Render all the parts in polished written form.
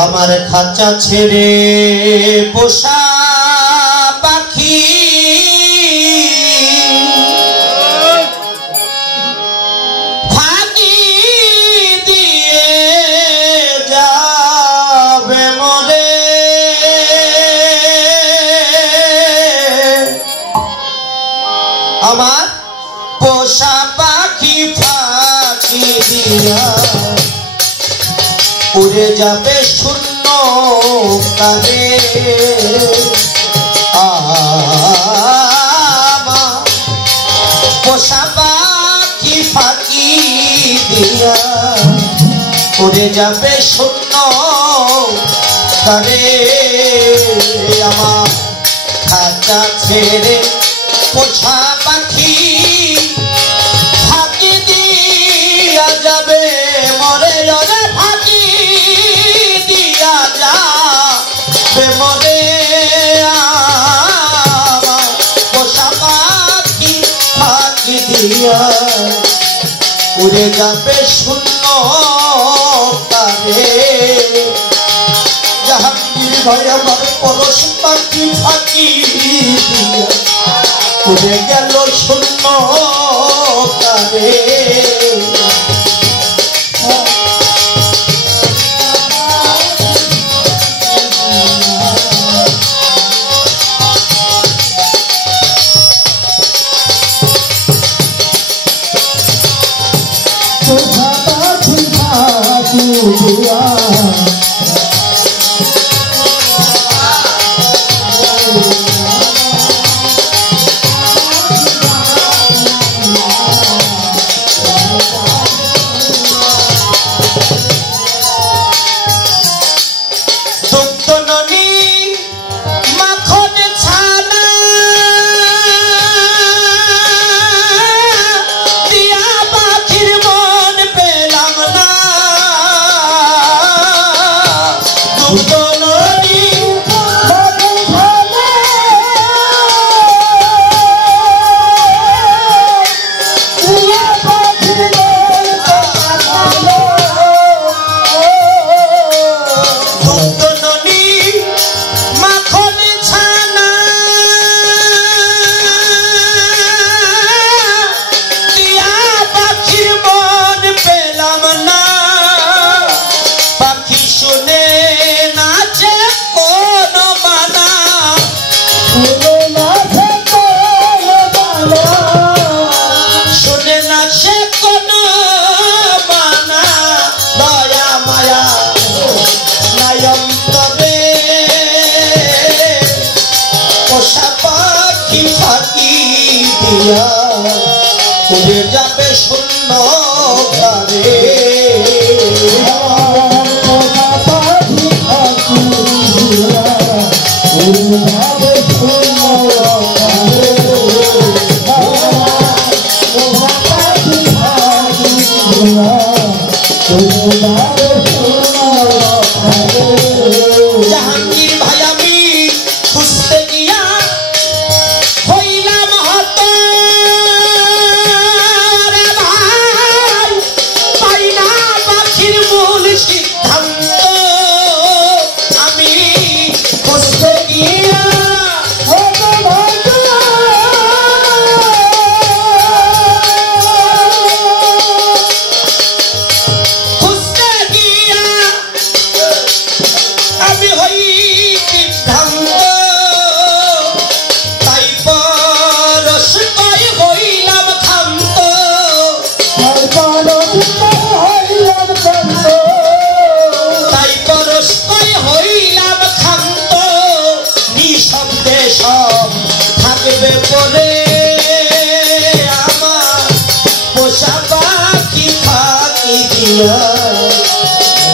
আমার খাঁচা ছেড়ে পোষা পাখি ফাঁকি দিয়ে যাবে মরে আমার পোষা পাখি ফাঁকি দিয়া উড়ে যাবে শূন্য কালে আমার পোষা পাখি ফাঁকি দিয়া উড়ে যাবে শূন্য কালে আমার খাঁচা ছেড়ে পোষা পাখি ফাঁকি দিয়া যাবে মরে যাবে ফাঁকি দিয়া যাবে মরে আমার পোষা পাখি ফাঁকি দিয়া উড়ে যাবে শূন্য কালে জাহাঙ্গীর ভাই আমার পরশ পাখি ফাঁকি দিয়া উড়ে গেল শূন্য কালে উড়ে যাবে শূন্য কালে জাহাঙ্গীর ভাই আমি খুঁজতে গিয়া হইলাম হত পাই না পাখির মূল সিদ্ধান্ত আমি খুঁজতে গিয়া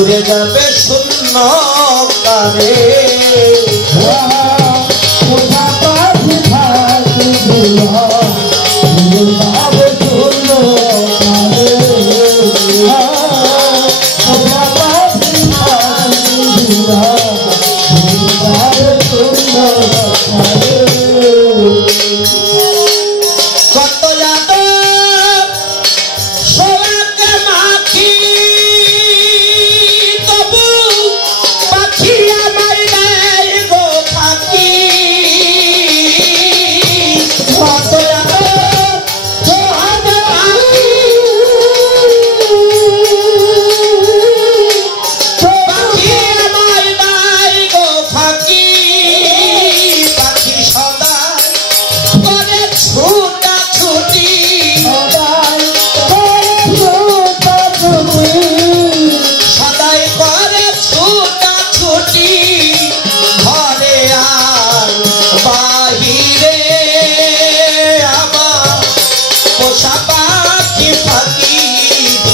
উড়ে যাবে শূন্য কালে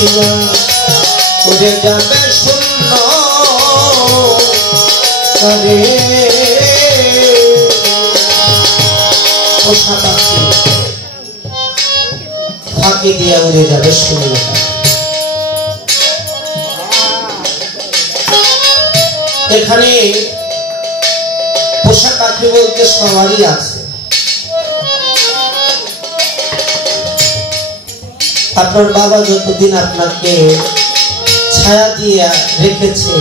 পাখিরা উড়ে যাবে শূন্য করে পোষা পাখি ফাঁকি দিয়ে উড়ে যাবে শূন্য। এখানে পোষা পাখি বলতে সবারই আছে। আপনার বাবা যতদিন আপনাকে ছায়া দিয়ে রেখেছে,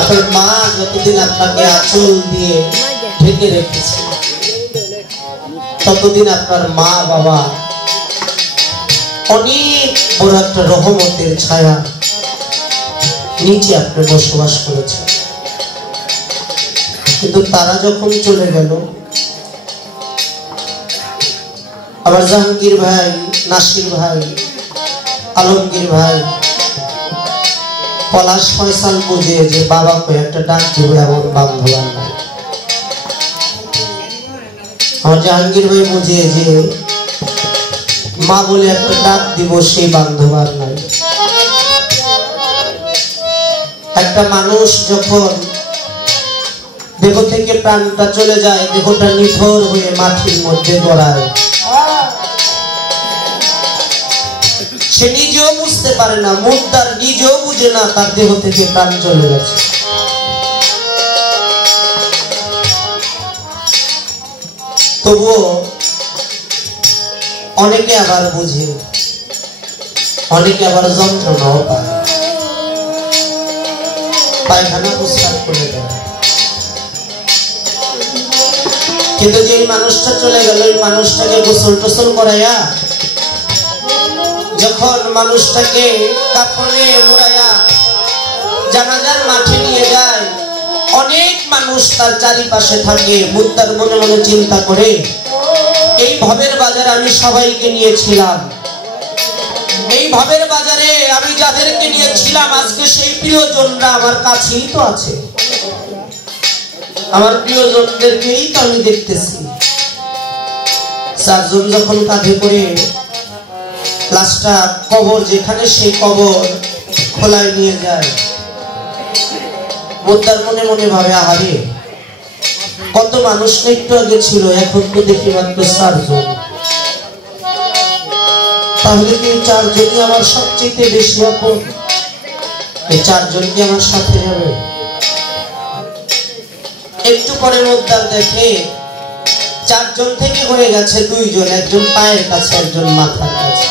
আপনার মা যতদিন আপনাকে আঁচল দিয়ে ঢেকে রেখেছে, ততদিন আপনার মা বাবা অনেক বড় একটা রহমতের ছায়া নিচে আপনি বসবাস করেছে। কিন্তু তারা যখন চলে গেল, আবার জাহাঙ্গীর ভাই, নাসির ভাই, আলমগীর ভাই, পলাশ ফয়সাল বুঝে যে বাবাকে একটা ডাক দিব এমন বান্ধব আর নাই। আমার জাহাঙ্গীর ভাই বুঝে যে মা বলে একটা ডাক দিব সেই বান্ধব আর নাই। একটা মানুষ যখন দেহ থেকে প্রাণটা চলে যায়, দেহটা নিথর হয়ে মাটির মধ্যে গড়ায়, সে নিজেও বুঝতে পারে না, মুদ্দার নিজেও বুঝে না তার দেহ থেকে প্রাণ চলে গেছে। তবুও অনেকে আবার বুঝে, অনেকে আবার যন্ত্রণাও পায়, পায়খানা প্রস্রাব করে দেয়। কিন্তু যে মানুষটা চলে গেল, ওই মানুষটাকে গোসল টোসল করাইয়া যখন মানুষটাকে কাফনে মোড়াইয়া জানাজার মাঠে নিয়ে যায়, অনেক মানুষ তার চারিপাশে থাকে। মুদ্দার মনে মনে চিন্তা করে, এই ভবের বাজারে আমি সবাইকে নিয়েছিলাম, এই ভবের বাজারে আমি যাদেরকে নিয়েছিলাম আজকে সেই প্রিয়জনরা আমার কাছেই তো আছে, আমার প্রিয়জনদেরকেই তো আমি দেখতেছি। চারজন যখন কাঁধে করে লাশটা কবর, যেখানে সেই কবর খোলায় নিয়ে যায়, মুদ্দার মনে মনে ভাবে, আহারে কত মানুষ একটু আগে ছিল, এখন তো দেখি মাত্র চারজন। তাহলে কি চারজনই আমার সবচেয়ে বেশি আপন? এই চারজন কি আমার সাথে যাবে? একটু পরে মুদ্দার দেখে চারজন থেকে হয়ে গেছে দুইজন, একজন পায়ের কাছে, একজন মাথার কাছে।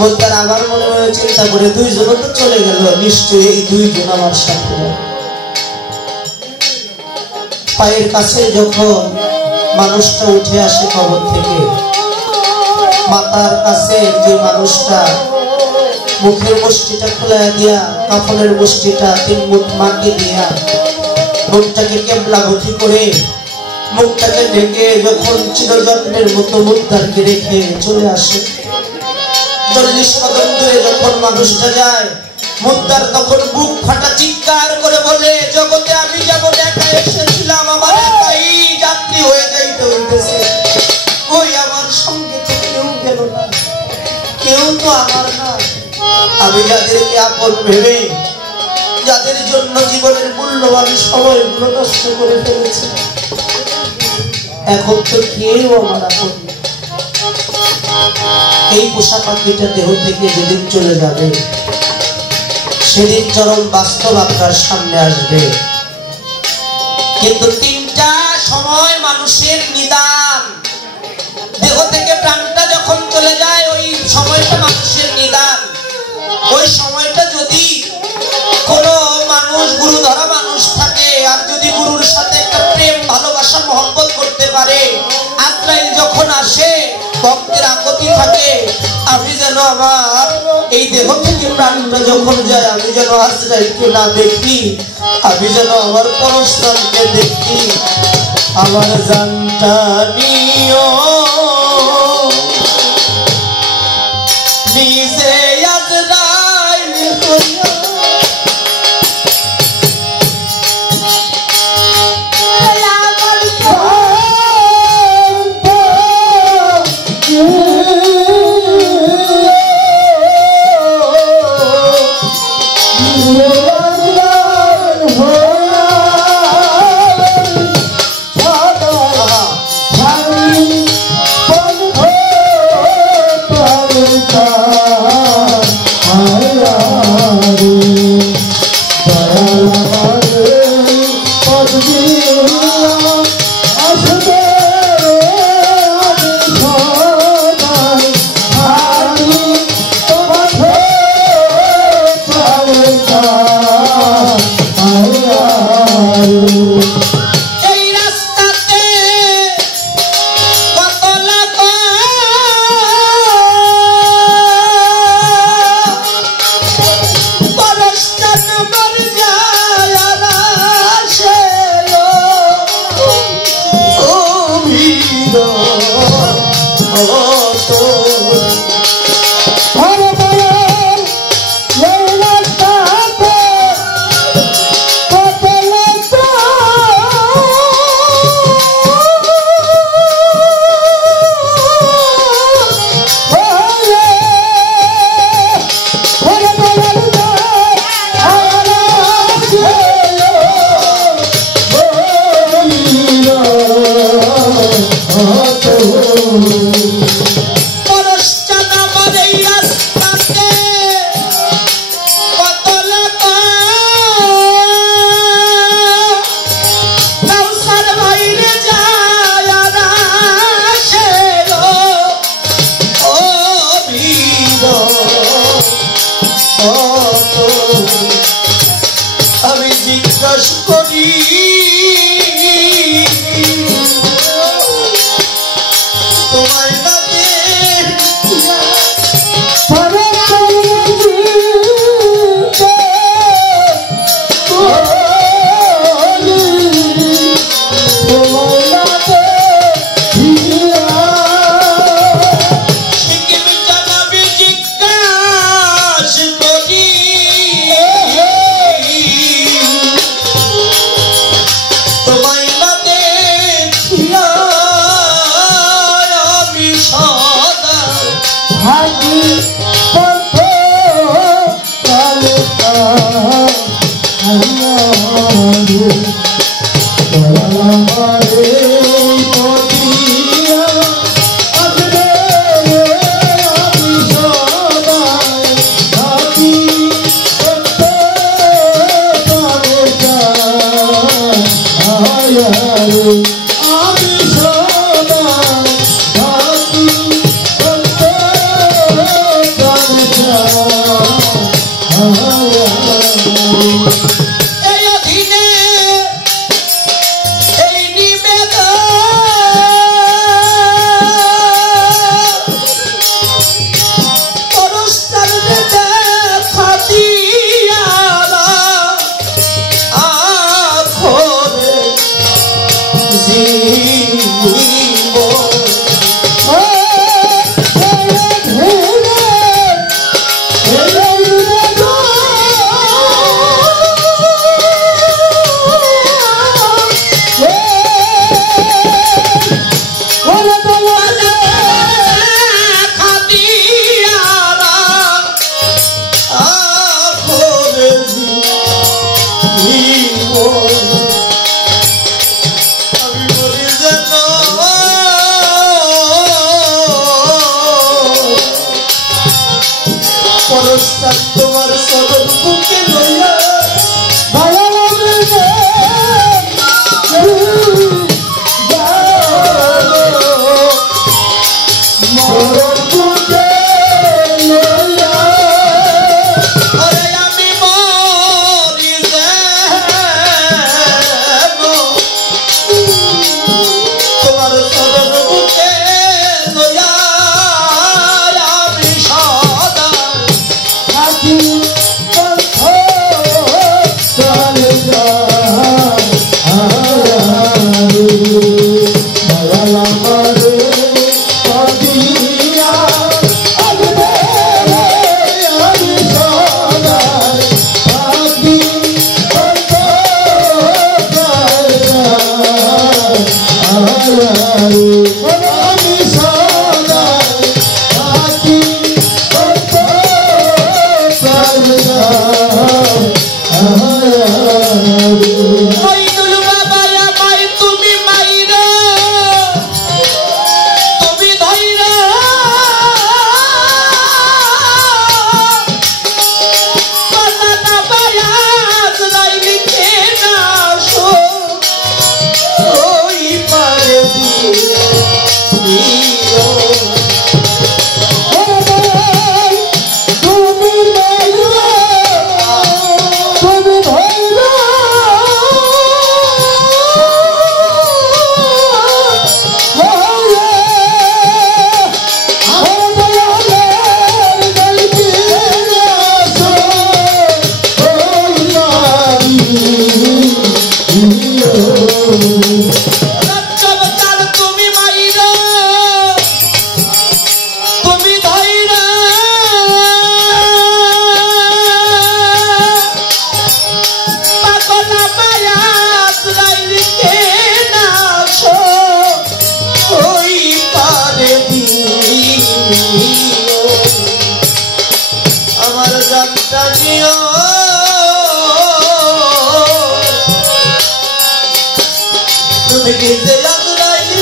মুদ্দার আবার মনে মনে চিন্তা করে, দুইজনও তো চলে গেল, নিশ্চয়ই এই দুইজন আমার সাথে যাবে। পায়ের কাছে যখন মানুষটা উঠে আসে কবর থেকে, মাথার কাছে যে মানুষটা মুখের মুষ্টিটা খুলে দিয়া, কাফনের মুষ্টিটা 3 মুঠ মাটি দিয়া, মুখটাকে কেবলামুখী করে মুখটাকে ঢেকে যখন চিরযত্নের মতো মুদ্দারকে রেখে চলে আসে, 40 কদম দূরে যখন মানুষটা যায়, মুদ্দার তখন বুক ফাটা চিৎকার করে বলে, জগতে আমি যেমন একা এসেছিলাম, আমার একাই যাত্রী হয়ে যাইতে হইতেছে। ওই আমার সঙ্গে তো কেউ গেল না, কেউ তো আমার না। আমি যাদেরকে আপন ভেবে, যাদের জন্য জীবনের মূল্যবান সময়গুলো নষ্ট করে ফেলেছি, এখন তো কেউ আমার আপন। এই পোষা পাখিটা দেহ থেকে যেদিন চলে যাবে, সেদিন চরম বাস্তব আপনার সামনে আসবে। কিন্তু 3টা সময় মানুষের নিদান। দেহ থেকে প্রাণটা যখন চলে যায়, ওই সময়টা মানুষের নিদান। ওই সময়টা যদি কোনো মানুষ, গুরু ধরা মানুষ থাকে, আর যদি গুরুর সাথে একটা প্রেম, ভালোবাসা, মহব্বত করতে পারে, আজরাইল যখন আসে, ভক্তের আকতি থাকে, আমি যেন আমার এই দেহ থেকে প্রাণটা যখন যায়, আমি যেন আজরাইলকে না দেখি, আমি যেন আমার পরস্থানকে দেখি। আমার জানটা নিও নিজে আজরাইল হইয়া, আমি জিজ্ঞাসা করি তোমায় না তোমার সদর বুকে লইয়া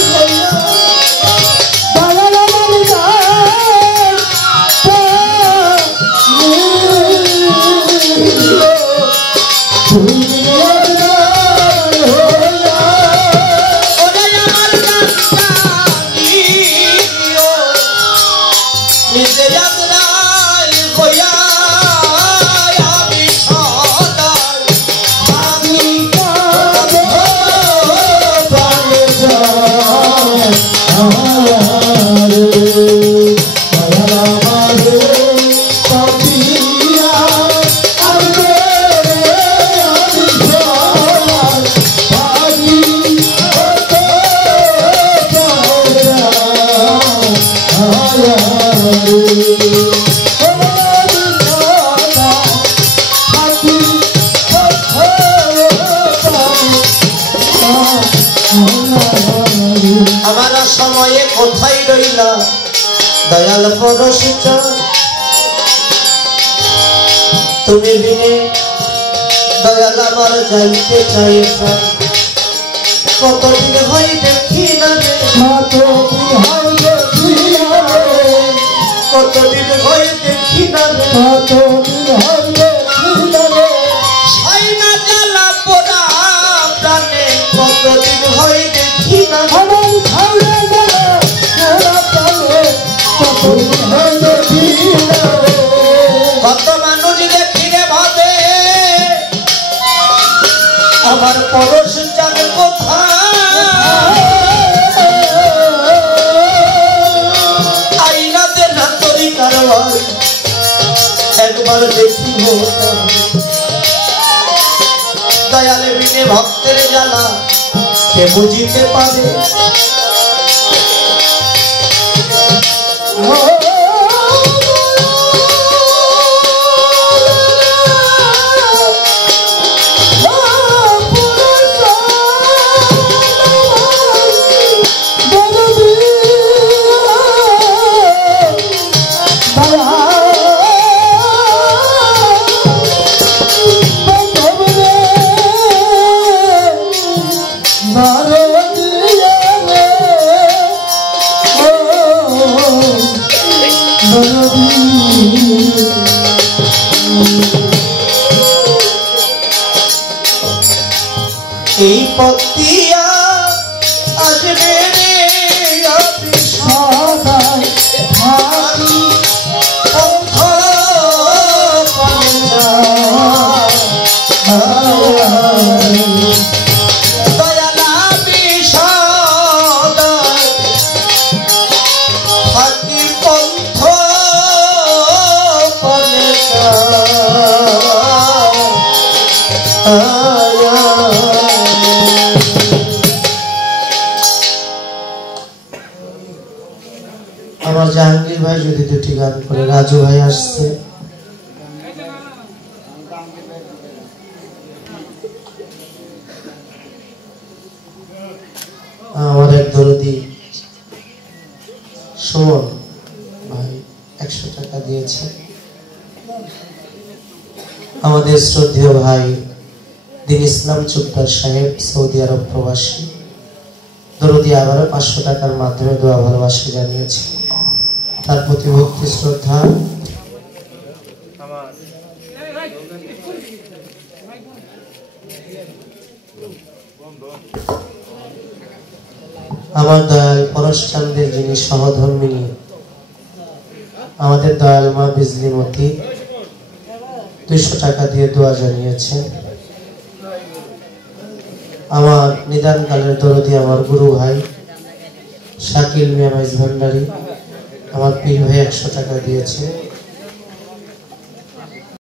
তুমি আমার সময়ে কোথায় রইলা দয়াল পরশিত তুমি বিনে দয়াল আমার যাইতে চাই কতদিন হয় দেখি না রে কতদিন হয় দেখি না রে সাইনা জ্বালা পোড়া প্রাণে কতদিন হয় দেখি না কত মানুষ দেখি রে ভাবে আমার পরশ যাবে কোথায় আইনাতে না তরি কারবার একবার দেখি দয়ালে বিনে ভক্তের জ্বালা কে বুঝিতে পারে এই পতিয়া আসবে রে সদাই ভাবি পন্থ দয়ালা বিষদাই থাকি পন্থ আমার জাহাঙ্গীর ভাই যদি দুটি গান করে রাজু ভাই আসছে আমার এক দরদি সুমন ভাই 100 টাকা দিয়েছে আমাদের শ্রদ্ধেয় ভাই দিন ইসলাম চুপ্পার সাহেব সৌদি আরব প্রবাসী দরদি আবারও 500 টাকার মাধ্যমে দোয়া ভালোবাসা জানিয়েছে তার প্রতি ভক্তি শ্রদ্ধা আমার দয়াল পরশ চান্দের যিনি সহধর্মিনী আমাদের দয়াল মা বিজলিমতি 200 টাকা দিয়ে দোয়া জানিয়েছেন আমার নিদানকালের দরদি আমার গুরু ভাই শাকিল মিয়া মাইজ ভান্ডারী আমার পীর ভাই 100 টাকা দিয়েছে